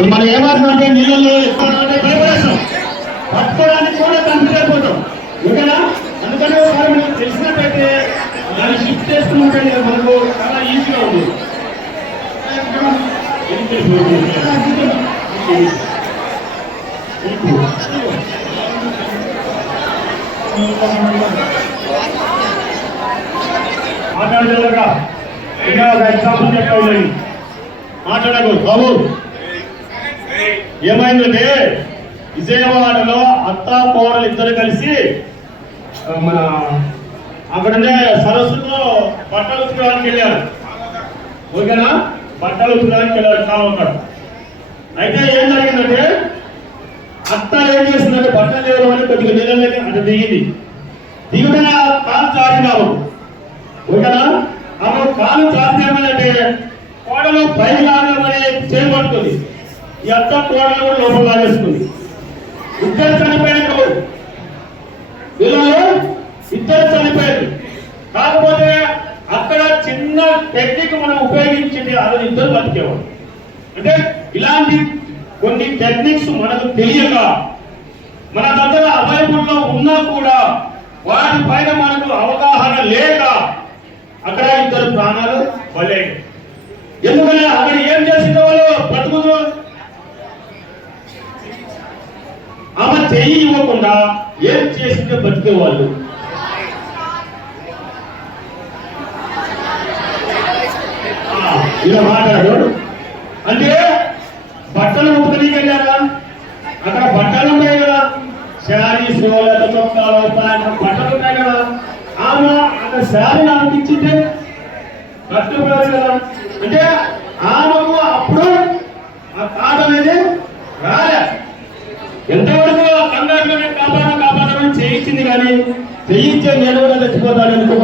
మనం ఏమంటే నీళ్ళలో భయపడేస్తాం, పట్టుకోవడానికి కూడా కంప్లీట్ అయిపోతాం. ఓకేనా? అందుకని మీకు తెలిసినట్టయితే దాన్ని షిఫ్ట్ చేసుకుంటే మనకు చాలా ఈజీగా ఉంది. మాట్లాడలేక ఇంకా ఒక ఎగ్జాంపుల్ చెప్పాలి. మాట్లాడకు బాబు. ఏమైందంటే విజయవాడలో అత్త కోడలు ఇద్దరు కలిసి మన అక్కడనే సరస్సులో బట్టలు ఉతకడానికి వెళ్ళారు. ఓకేనా? బట్టలు ఉతకడానికి వెళ్ళారు కాలం. అయితే ఏం జరిగిందంటే అత్త ఏం చేసిందంటే బట్టలు లేవు అని కొద్దిగా నీళ్ళకి అంటే దిగింది. దిగుతున్న కాలు జారినావు. ఓకేనా? అప్పుడు కాలు జారినామంటే కోడలు పైకి లాగమని చేయబడుతుంది. ఈ అత్త కోడలు కూడా లోపల లాగేసుకుంది. ఇద్దరు చనిపోయారు. వీళ్ళలో ఇద్దరు చనిపోయారు. కాకపోతే అక్కడ చిన్న టెక్నిక్ మనం ఉపయోగించింది, అది ఇద్దరు బతికేవాడు. అంటే ఇలాంటి కొన్ని టెక్నిక్స్ మనకు తెలియక మన దగ్గర అవైలబుల్లో ఉన్నా కూడా వాటి పైన మనకు అవగాహన లేక అక్కడ ఇద్దరు ప్రాణాలు పోలేదు. ఎందుకంటే అక్కడ ఏం చేసిందో వాళ్ళు బతుకుతూ ఆమె చెయ్యి ఇవ్వకుండా ఏం చేసిందో బతికేవాళ్ళు. ఇలా మాట్లాడు అంటే బట్టలు ఉతకడానికి వెళ్ళారా? అక్కడ బట్టలు ఉన్నాయి కదా, శారీస్ లేదా చొక్కాలు బట్టలు ఉన్నాయి కదా. ఆమె అక్కడ శారీ ఆమెకి ఇచ్చింటే కట్టుకోవాలి కదా. అంటే ఆమెకు అప్పుడు ఆ కాదు అనేది రాలే. ఎంతవరకు కంగారులోనే కాపాడమని చేయించింది, కానీ చేయించే నేను కూడా తెచ్చిపోతాను ఎందుకు